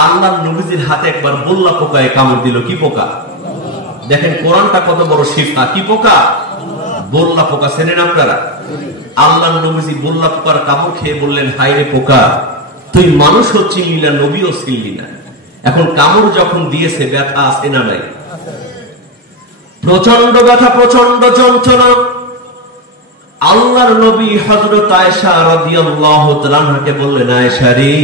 আল্লাহর নবীজির হাতে একবার বল্লা পোকায় কামড় দিল। কি পোকা? দেখেন কোরআনটা কত বড় শিফা। কি পোকা? বল্লা পোকা। চেনেন আপনারা? আল্লাহর নবীজি বল্লা পোকার কামড় খেয়ে বললেন, হায় রে পোকা, তুই মানুষও চিনলি না, নবীও চিনলি না। এখন কামড় যখন দিয়েছে, ব্যথা আছে না নাই? প্রচন্ড ব্যথা, প্রচন্ড যন্ত্রণা। আল্লাহর নবী হযরত আয়েশা রাদিয়াল্লাহু তাআলা আনহাকে বললেন, আয়েশা রে,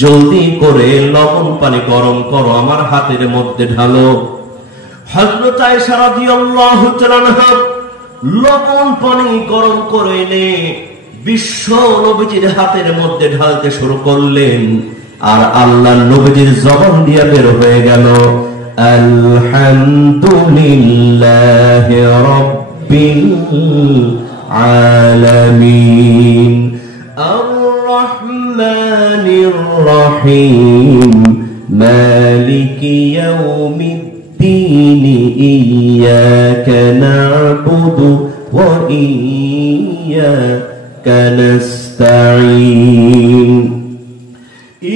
জলদি করে লবণ পানি গরম করো, আমার হাতের মধ্যে ঢালো। হযরত আয়েশা রাদিয়াল্লাহু তাআলা আনহা লবণ পানি গরম করে এনে বিশ্ব নবীজির হাতের মধ্যে ঢালতে শুরু করলেন। আর আল্লাহর নবীজির জবান দিয়ে বের হয়ে গেল, আলহামদুলিল্লাহি রাব্বিল আলামিন আর রহমানির রহিম মালিকি ইয়াউমিদ্দিন ইয়্যাকা না'বুদু ওয়া ইয়্যাকা নাস্তাঈন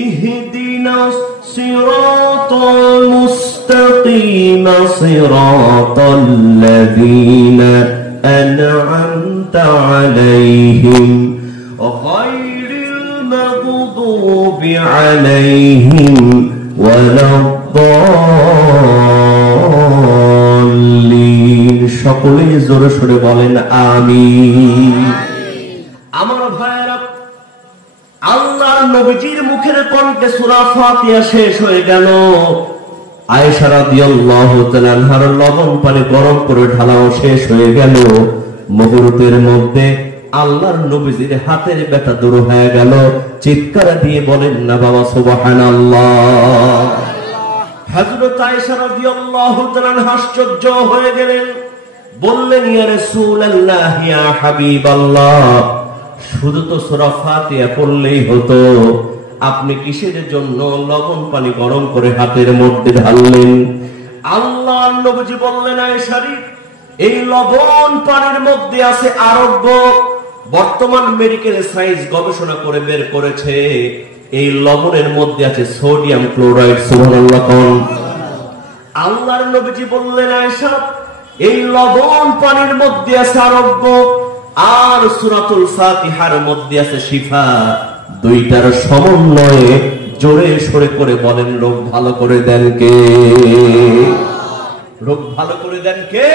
ইহদিনাস সিরাতাল মুস্তাকিম সিরাতাল্লাযীনা أنعمت عليهم غير المغضوب عليهم ولا الضالين সকলেই জোরে সোরে বলেন আমিন। আমার ভাইরা, আল্লাহর নবীজির মুখের কণ্ঠে সূরা ফাতিহা শেষ হয়ে গেল। আয়েশা রাদিয়াল্লাহু তাআলা আনহার লবণ পানি গরম করে ঢালাও শেষ হয়ে গেল। মুহূর্তের মধ্যে আল্লাহর নবীজির হাতের ব্যথা দূর হয়ে গেল। চিৎকার দিয়ে বলেন না বাবা সুবহানাল্লাহ। হযরত আয়েশা রাদিয়াল্লাহু তাআলা আনহা আশ্চর্য হয়ে গেলেন, বললেন, ইয়া রাসূলুল্লাহ, ইয়া হাবিবাল্লাহ, শুধু তো সূরা ফাতিহা পড়লেই হতো, আপনি কিসের জন্য লবণ পানি গরম করে হাতের মধ্যে ঢাললেন? আল্লাহর নবীজি বললেন, আয়েশা রে, এই লবণ পানির মধ্যে আছে আরোগ্য। বর্তমান মেডিকেল সায়েন্স গবেষণা করে বের করেছে, এই লবণের মধ্যে আছে সোডিয়াম ক্লোরাইড। সুবহানাল্লাহ কোন? আল্লাহর নবীজি বললেন, আয়েশা, এই লবণ পানির মধ্যে আছে আরোগ্য, আর সূরাতুল ফাতিহার মধ্যে আছে শিফা। দুইটার সমন্বয়ে জোরে সরে করে বলেন, রোগ ভালো করে দেন কে? রোগ ভালো করে দেন কে?